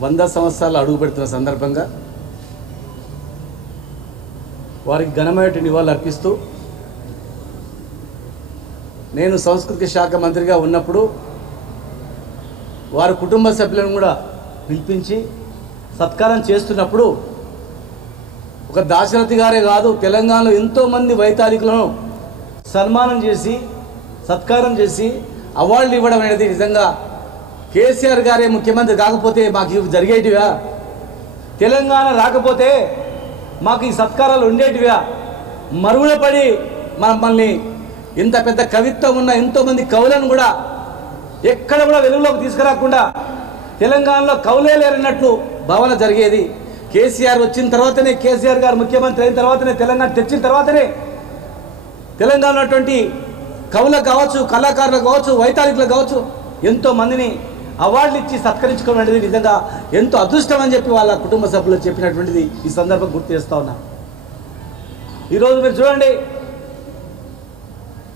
100 సంవత్సరాలు అడుగు పెడుతున్న సందర్భంగా వారికి ఘనమైన నివాళులు అర్పిస్తూ నేను సంస్కృతి శాఖ మంత్రిగా ఉన్నప్పుడు వారి కుటుంబ సభ్యులను కూడా పిలిపించి సత్కారం చేస్తున్నప్పుడు ఒక దాశరథి గారే కాదు తెలంగాణలో ఎంతోమంది వైతాళికులను సన్మానం చేసి సత్కారం చేసి అవార్డులు ఇవ్వడం అనేది నిజంగా కేసీఆర్ గారే ముఖ్యమంత్రి కాకపోతే మాకు ఇవి జరిగేటివా, తెలంగాణ రాకపోతే మాకు ఈ సత్కారాలు ఉండేటివా, మరుగున పడి మమ్మల్ని ఇంత పెద్ద కవిత్వం ఉన్న ఎంతోమంది కవులను కూడా ఎక్కడ కూడా వెలుగులోకి తీసుకురాకుండా తెలంగాణలో కవులే లేరన్నట్లు భావన జరిగేది. కేసీఆర్ వచ్చిన తర్వాతనే, కేసీఆర్ గారు ముఖ్యమంత్రి అయిన తర్వాతనే, తెలంగాణ తెచ్చిన తర్వాతనే తెలంగాణ ఉన్నటువంటి కవులకు కావచ్చు, కళాకారులకు కావచ్చు, వైతాళికులకు కావచ్చు ఎంతోమందిని అవార్డులు ఇచ్చి సత్కరించుకోవడం అనేది నిజంగా ఎంతో అదృష్టం అని చెప్పి వాళ్ళ కుటుంబ సభ్యులు చెప్పినటువంటిది ఈ సందర్భం గుర్తు చేస్తూ ఉన్నా. ఈరోజు మీరు చూడండి,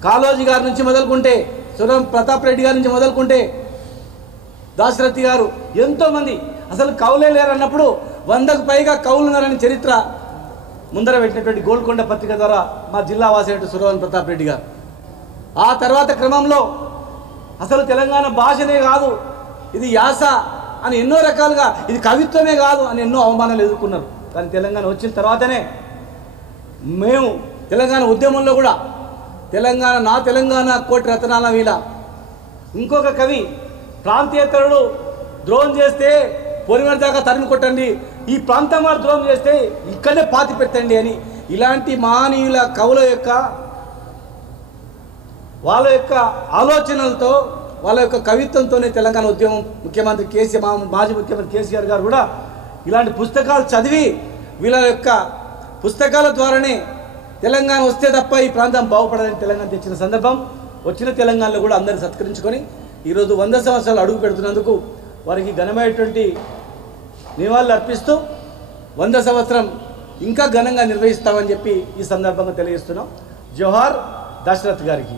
కాళోజీ గారి నుంచి మొదలుకుంటే, సురవరం ప్రతాప్ రెడ్డి గారి నుంచి మొదలుకుంటే, దాశరథి గారు ఎంతోమంది అసలు కవులే లేరన్నప్పుడు 100కు పైగా కవులు ఉన్నారని చరిత్ర ముందర పెట్టినటువంటి గోల్కొండ పత్రిక ద్వారా మా జిల్లా వాసి సురవరం ప్రతాప్ రెడ్డి గారు. ఆ తర్వాత క్రమంలో అసలు తెలంగాణ భాషనే కాదు, ఇది యాస అని ఎన్నో రకాలుగా, ఇది కవిత్వమే కాదు అని ఎన్నో అవమానాలు ఎదుర్కొన్నారు. కానీ తెలంగాణ వచ్చిన తర్వాతనే మేము తెలంగాణ ఉద్యమంలో కూడా తెలంగాణ నా తెలంగాణ కోటి రతనాల వీల, ఇంకొక కవి ప్రాంతీయతరుడు ద్రోహం చేస్తే పొలిమేర దాకా తరిమి కొట్టండి, ఈ ప్రాంతం వారు ద్రోహం చేస్తే ఇక్కడే పాతి పెట్టండి అని ఇలాంటి మహనీయుల కవుల యొక్క వాళ్ళ యొక్క ఆలోచనలతో వాళ్ళ యొక్క కవిత్వంతోనే తెలంగాణ ఉద్యమం ముఖ్యమంత్రి మాజీ ముఖ్యమంత్రి కేసీఆర్ గారు కూడా ఇలాంటి పుస్తకాలు చదివి వీళ్ళ యొక్క పుస్తకాల ద్వారానే తెలంగాణ వస్తే తప్ప ఈ ప్రాంతం బాగుపడదని తెలంగాణ తెచ్చిన సందర్భం. వచ్చిన తెలంగాణలో కూడా అందరిని సత్కరించుకొని ఈరోజు 100 సంవత్సరాలు అడుగు పెడుతున్నందుకు వారికి ఘనమైనటువంటి నివాళులు అర్పిస్తూ 100 సంవత్సరం ఇంకా ఘనంగా నిర్వహిస్తామని చెప్పి ఈ సందర్భంగా తెలియజేస్తున్నాం. జోహార్ దాశరథ్ గారికి.